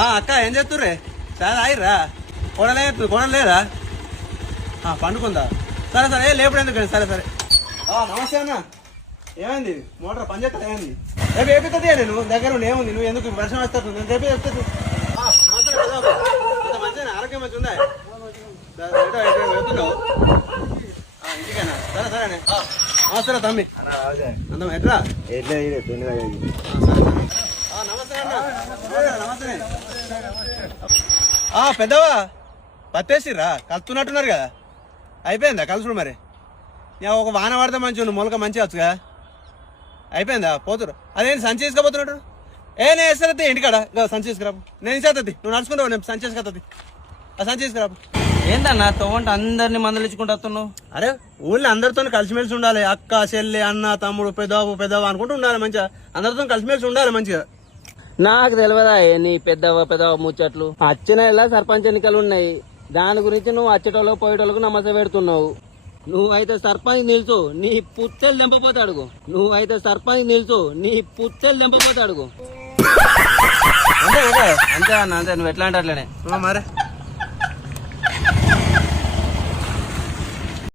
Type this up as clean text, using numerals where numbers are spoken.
అక్క ఏం చేస్తుర్రే సరే అయిర్రా కొనలు లేదా పండుకుందా సరే సరే లేపుడు ఎందుకండి సరే సరే నమస్తే అన్న ఏమైంది మోటార్ పని చేస్తా ఏమైంది రేపు ఏపిస్తుంది నేను దగ్గర ఏముంది నువ్వు ఎందుకు వర్షం వేస్తాను నేను రేపు చెప్తాను మంచిగా ఆరోగ్యం మంచి ఉందా వెళ్తున్నావు ఇంటికేనా సరే సరే నమస్తే తమ్మి అందం ఎట్లా నమస్తే అన్న నమస్తే పెద్దవా పత్తేసిర్రా కలుతున్నట్టున్నారు కదా అయిపోయిందా కలుసుడు మరి ఒక వాన పడితే మంచిగా మొలక మంచిగా వచ్చుగా అయిపోయిందా పోతురు అదేంటి సంచి తీసుకపోతున్నాడు నేను వేస్తుంది ఇంటికాడ సంచి తీసుకురాపు నేను ఇచ్చేస్తుంది నువ్వు నడుచుకుంటావు నేను సంచి తీసుకొస్తుంది ఆ సంచి తీసుకురాపు ఏంటన్నా తోవంట అందరినీ మందలించుకుంటూ వస్తున్నావు అరే ఊళ్ళో అందరితో కలిసిమెలిసి ఉండాలి అక్క చెల్లి అన్న తమ్ముడు పెద్దవ అనుకుంటూ ఉండాలి మంచిగా అందరితో కలిసిమెలిసి ఉండాలి మంచిగా నాకు తెలియదా నీ పెద్దవ ముచ్చట్లు వచ్చిన ఇలా సర్పంచ్ ఎన్నికలు ఉన్నాయి దాని గురించి నువ్వు వచ్చేటోళ్ళు పోయేటోళ్ళకు నమ్మస పెడుతున్నావు నువ్వైతే సర్పంచ్ నిలుచు నీ పుట్టెలు దింపపోతాడుగు నువ్వైతే సర్పంచ్ నిలుచు నీ పుట్టెలు దింపపోతాడుగు అంతే అంతే అన్న అంతే నువ్వు ఎట్లా అంటే అట్లనే మరి